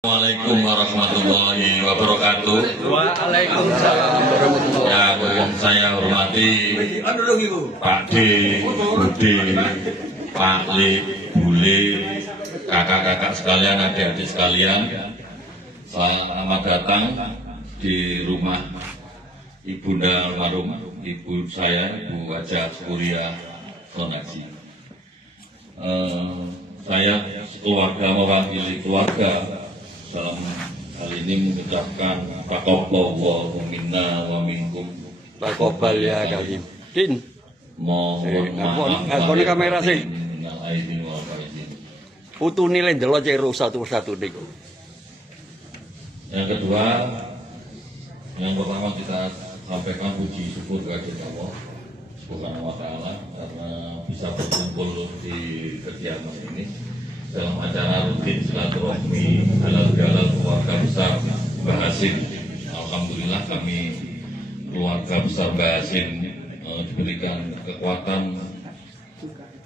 Assalamualaikum warahmatullahi wabarakatuh. Waalaikumsalam warahmatullahi Yang saya hormati Pak D, Bude, Pak Li, Bule, kakak-kakak sekalian, adik-adik sekalian. Selamat datang di rumah Ibunda almarhum ibu saya, Ibu Haja Suria Sonaksi. Saya keluarga mewakili keluarga dalam hal ini mengucapkan taqabbalallahu minna wa minkum. Takobal ya kalim. Din. Mohon maaf. Ngakoni kamera sih. Minal aidin wal faizin. Utune le ndelok cero satu-satu niku. Yang kedua, yang pertama kita sampaikan puji syukur kepada Allah Subhanahu wa taala karena bisa berkumpul di kediaman ini dalam acara rutin silaturahmi halal bihalal keluarga besar Mbah Hasim. Alhamdulillah kami keluarga besar Mbah Hasim diberikan kekuatan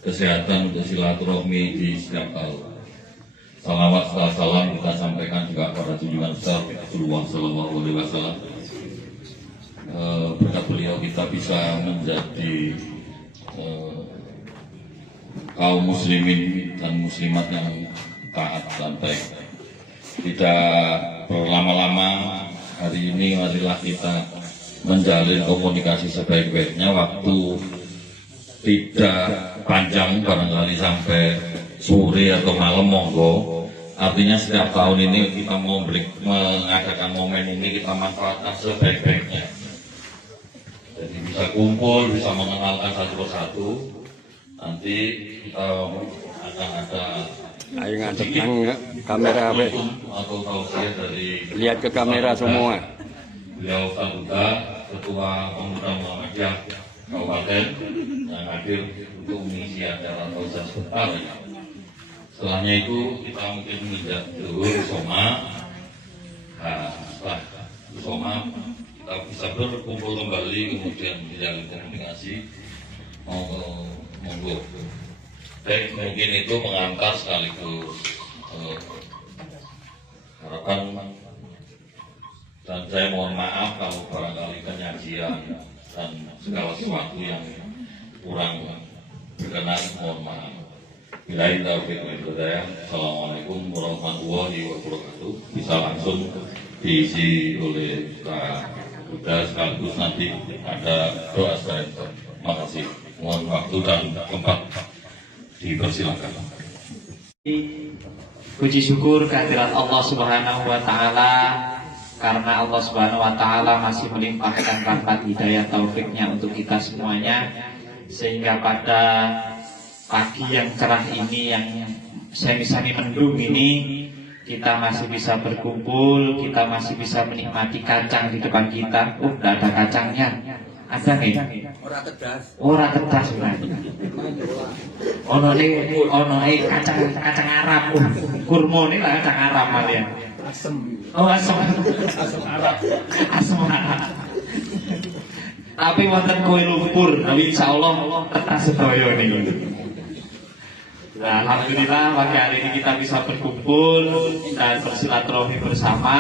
kesehatan untuk silaturahmi di setiap tahun. Salawat setelah salam kita sampaikan juga kepada junjungan besar Rasulullah Sallallahu Alaihi Wasallam. Berkat beliau kita bisa menjadi kaum muslimin dan muslimat yang taat dan baik. Tidak berlama-lama, hari ini marilah kita menjalin komunikasi sebaik-baiknya. Waktu tidak panjang, barangkali sampai sore atau malam, monggo. Artinya setiap tahun ini kita mau mengadakan momen ini, kita manfaatkan sebaik-baiknya. Jadi bisa kumpul, bisa mengenalkan satu persatu. Nanti kita akan ada Ayo ngadep nang kamera apa? atau tausiah dari Lihat ke kamera semua. beliau Kabupaten Ketua Pemuda Muhammadiyah Kabupaten yang hadir untuk mengisi acara tausiah sebentar. Setelahnya itu kita mungkin menginjak dulu Soma. Nah, setelah Soma kita bisa berkumpul kembali, kemudian menjalin komunikasi. Monggo. Baik, mungkin itu pengantar sekaligus harapan, dan saya mohon maaf kalau barangkali penyajian dan segala sesuatu yang kurang berkenan, mohon maaf. Billahi taufiq wal hidayah. Assalamualaikum warahmatullahi wabarakatuh. Bisa langsung diisi oleh Pak Buddha, sekaligus nanti ada doa saya. Terima kasih. Mohon waktu dan tempat dipersilakan. Puji syukur kehadirat Allah Subhanahu wa taala karena Allah Subhanahu wa taala masih melimpahkan rahmat hidayah taufiknya untuk kita semuanya, sehingga pada pagi yang cerah ini, yang semi-semi mendung ini, kita masih bisa berkumpul, kita masih bisa menikmati kacang di depan kita. Tidak ada kacangnya. Ada nih? Ora tedas berarti. Ono kacang Arab. Kurma ini lah kacang Arab malian. Asem. Oh, asem. Asem Arab. Asem Arab. Tapi wonten kue lumpur, tapi insyaallah tetas sedaya niki. Nah, alhamdulillah pagi hari ini kita bisa berkumpul dan bersilaturahmi bersama.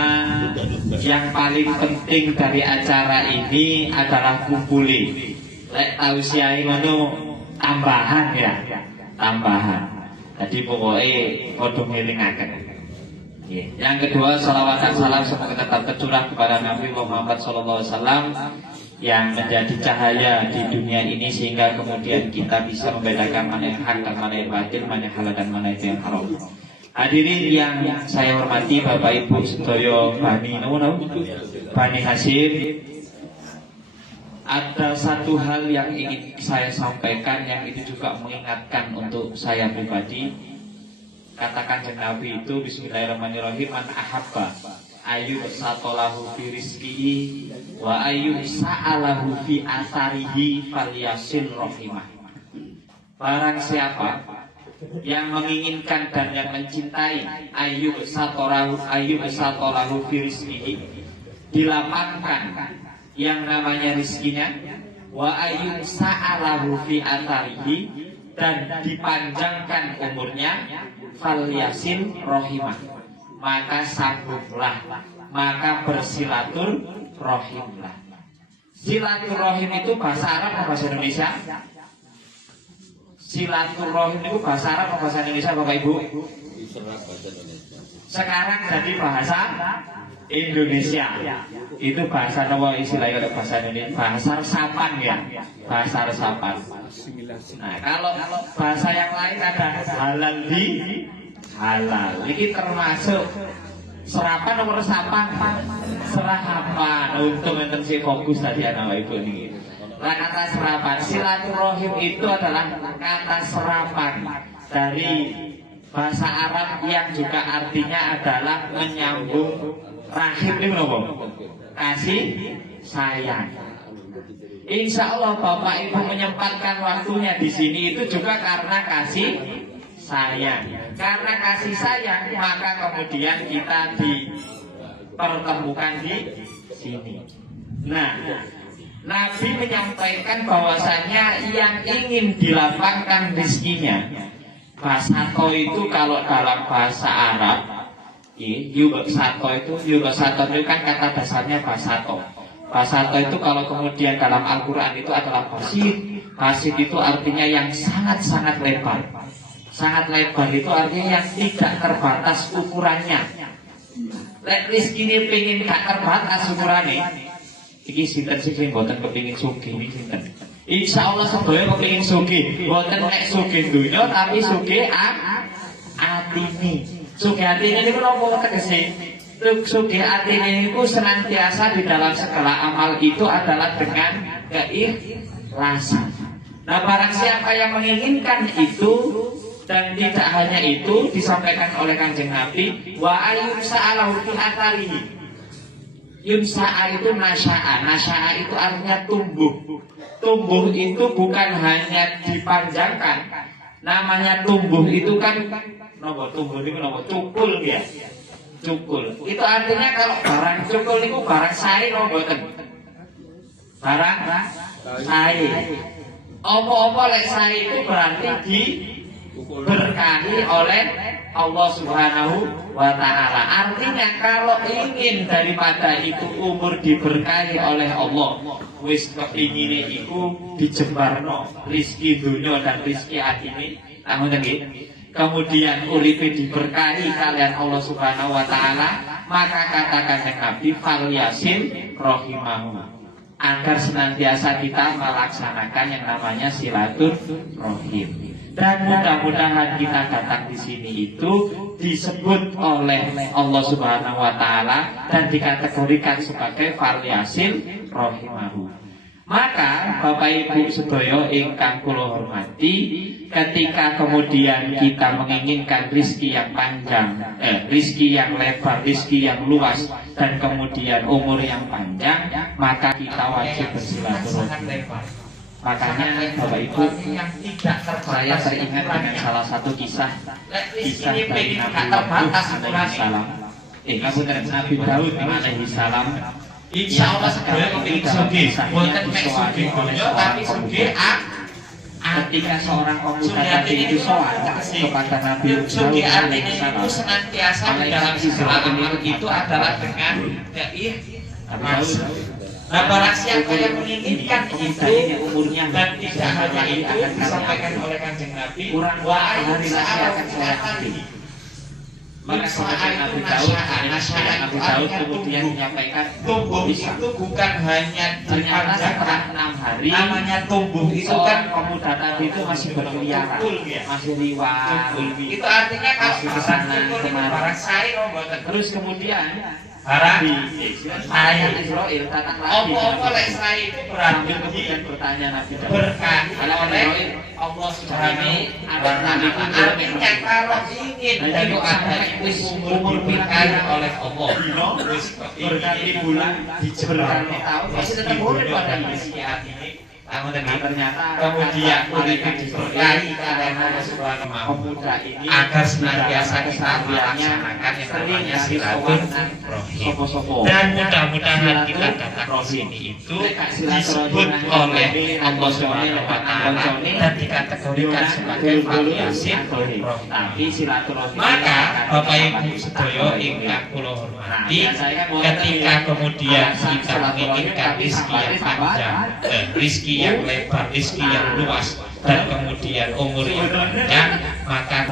Yang paling penting dari acara ini adalah kumpuli. Lek tausiah ngono tambahan ya, tambahan. Jadi pokoknya padha ngelingaken. Yang kedua, salawat dan salam semoga tetap tercurah kepada Nabi Muhammad SAW yang menjadi cahaya di dunia ini, sehingga kemudian kita bisa membedakan mana yang hak dan mana yang batil, mana yang halal dan mana yang haram. Hadirin yang saya hormati, Bapak Ibu sedaya Bani Hasim, ada satu hal yang ingin saya sampaikan, yang itu juga mengingatkan untuk saya pribadi. Katakan Nabi itu bismillahirrahmanirrahim, man ahabba ayu satolahu fi rizkihi wa ayu sa'alahu fi asarihi falyasil rahimah. Barang siapa yang menginginkan dan yang mencintai ayu satolahu fi rizkihi, dilapangkan yang namanya rizkinya, wa ayu sa'alahu fi asarihi, dan dipanjangkan umurnya, falyasil rahimah, maka sambunglah, maka bersilaturahimlah. Silaturahim itu bahasa Arab atau bahasa Indonesia? Silaturahim itu bahasa Arab atau bahasa Indonesia, Bapak Ibu? Sekarang jadi bahasa Indonesia. Itu bahasa apa istilahnya bahasa Indonesia? Bahasa resapan ya, bahasa resapan. Nah, kalau bahasa yang lain ada halal di halal. Ini termasuk serapan atau resapan? Serapan. Untuk menentukan fokus tadi anak ibu ini. Nah, kata serapan, silaturahim itu adalah kata serapan dari bahasa Arab yang juga artinya adalah menyambung rahim ini apa? Kasih sayang. Insya Allah Bapak Ibu menyempatkan waktunya di sini itu juga karena kasih sayang. Karena kasih sayang maka kemudian kita dipertemukan di sini. Nah, Nabi menyampaikan bahwasanya yang ingin dilapangkan rezekinya, basato itu kalau dalam bahasa Arab, sato itu kan kata dasarnya basato. Basato itu kalau kemudian dalam Al-Quran itu adalah basit. Basit itu artinya yang sangat-sangat lebar. Sangat lebar itu artinya yang tidak terbatas ukurannya. Lek rezeki ini pengen gak terbatas ukurannya. Iki sinten sing mboten kepengin sugih niki sinten. Insyaallah sedaya kepengin sugih. Mboten nek sugih dunya tapi sugih atine. Sugih atine niku napa tegese? Sugih atine niku senantiasa di dalam segala amal itu adalah dengan keikhlasan. Nah, barang siapa yang menginginkan itu dan tidak hanya itu disampaikan oleh Kanjeng Nabi, wa ayyun sa'alahu fi atharihi. Yunsa'a itu nasya'a. Nasya'a itu artinya tumbuh. Tumbuh itu bukan hanya dipanjangkan. Namanya tumbuh itu kan nopo tumbuh itu nopo cukul ya. Cukul. Itu artinya kalau barang cukul itu barang sae nopo boten. Barang sae. Apa-apa lek sae itu berarti diberkahi oleh Allah Subhanahu wa ta'ala. Artinya kalau ingin daripada itu umur diberkahi oleh Allah, wis kepingine iku dijembarno rizki dunia dan rizki atine. Kemudian uripe diberkahi kalian Allah Subhanahu wa ta'ala, maka katakan Nabi fal yasin rahimahu, agar senantiasa kita melaksanakan yang namanya silaturahim. Dan mudah-mudahan kita datang di sini itu disebut oleh Allah Subhanahu wa ta'ala dan dikategorikan sebagai variasil rahimahu. Maka Bapak Ibu sedaya ingkang kula hormati, ketika kemudian kita menginginkan rizki yang panjang, rizki yang lebar, rizki yang luas, dan kemudian umur yang panjang, maka kita wajib bersilaturahim. Makanya Bapak Ibu, saya teringat dengan salah satu kisah dari Nabi alaihi salam. Nabi Daud alaihi salam. Insya Allah segera kepingin sugih, bukan mek sugih dunia tapi sugih ketika seorang pemuda tadi itu soal kepada Nabi Daud alaihi salam. Senantiasa di dalam segala amal itu adalah dengan keikhlasan. Nah, barang siapa yang menginginkan itu umurnya dan tidak hanya itu disampaikan oleh Kanjeng Nabi, wa hari lagi akan sholat hati. Maka Nabi Daud kemudian menyampaikan tumbuh itu bukan hanya dipanjangkan 6 hari. Namanya tumbuh itu kan pemuda tadi itu masih berkeliaran, masih liwat. Itu artinya kalau kesana kemarin terus kemudian barang ayat Israel datang lagi. Oleh saya itu berarti kemudian bertanya Nabi berkah oleh Allah Subhanahu wa ta'ala. Artinya kalau ingin itu ada umur berkah oleh Allah, berkati bulan, berkati tahun, masih tetap boleh pada rezeki ini. Ternyata kemudian mereka diberkahi oleh Allah Subhanahu wa Ta'ala ini agar senantiasa kita melaksanakan yang namanya silaturahim. Dan mudah-mudahan kita datang ke sini itu disebut oleh Allah Subhanahu wa Ta'ala dan dikategorikan sebagai variasi silaturahim. Maka Bapak Ibu sedaya ingkang kula hormati, ketika kemudian kita menginginkan rezeki yang panjang, rezeki yang lebar, rezeki yang luas, dan kemudian umur yang panjang, maka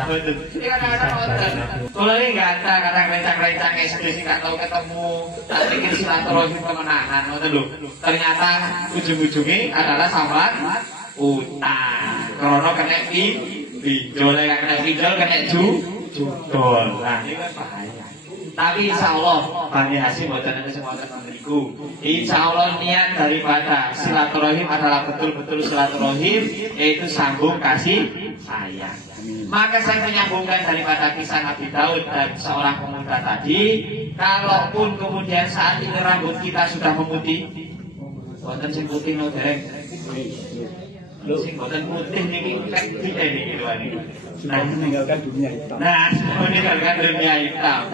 kalau ini nggak ada kadang rencang-rencang kayak sendiri nggak tahu ketemu, tak pikir silaturahim kemenangan, ternyata ujung-ujungnya adalah sambat utang, krono kena pinjol, kena pinjol, kena judol, nah ini kan bahaya. Tapi insya Allah Bani Hasyim buatan ada semua teman-temanku. Insya Allah niat daripada silaturahim adalah betul-betul silaturahim, yaitu sambung kasih sayang. Maka saya menyambungkan daripada kisah Nabi Daud dan seorang pemuda tadi. Kalaupun kemudian saat ini rambut kita sudah memutih, buatan sing putih no dereng, sing buatan putih nih kan tidak ini. Nah, meninggalkan dunia hitam.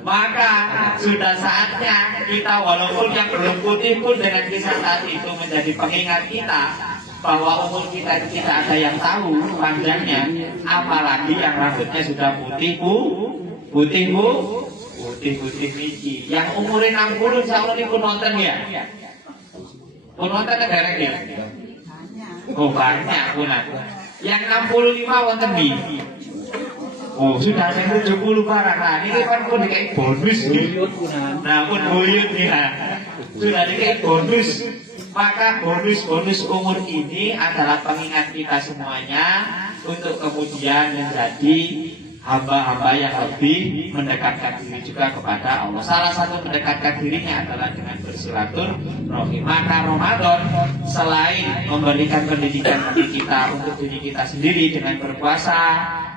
Maka sudah saatnya kita walaupun yang belum putih pun dengan kisah saat itu menjadi pengingat kita bahwa umur kita tidak ada yang tahu panjangnya, apalagi yang rambutnya sudah putih niki. Yang umurnya 60 insya Allah ini pun nonton ya. Pun nonton negara ya. Oh banyak punat. Yang 65 wonten di. Oh sudah ada 70 barang. Nah ini kan pun dikasih bonus nih. Nah pun buyut nih. Sudah dikasih bonus. Maka bonus umur ini adalah pengingat kita semuanya untuk kemudian menjadi hamba-hamba yang lebih mendekatkan diri juga kepada Allah. Salah satu mendekatkan dirinya adalah dengan bersilaturahim. Maka Ramadan selain memberikan pendidikan bagi kita untuk diri kita sendiri dengan berpuasa,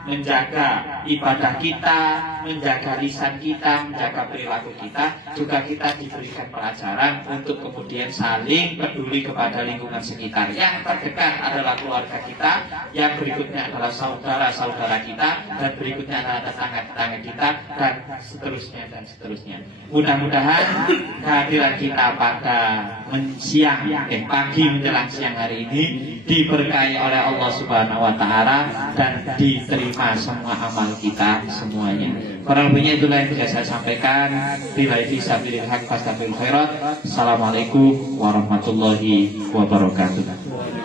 menjaga ibadah kita, menjaga lisan kita, menjaga perilaku kita, juga kita diberikan pelajaran untuk kemudian saling peduli kepada lingkungan sekitar. Yang terdekat adalah keluarga kita, yang berikutnya adalah saudara-saudara kita, dan berikutnya adalah tetangga-tetangga kita, dan seterusnya. Mudah-mudahan kehadiran kita pada pagi menjelang siang hari ini diberkahi oleh Allah Subhanahu wa Ta'ala dan diterima semua amal kita semuanya. Kurang lebihnya itulah yang bisa saya sampaikan. Bila fisabilil haq fastabil khairat. Assalamualaikum warahmatullahi wabarakatuh.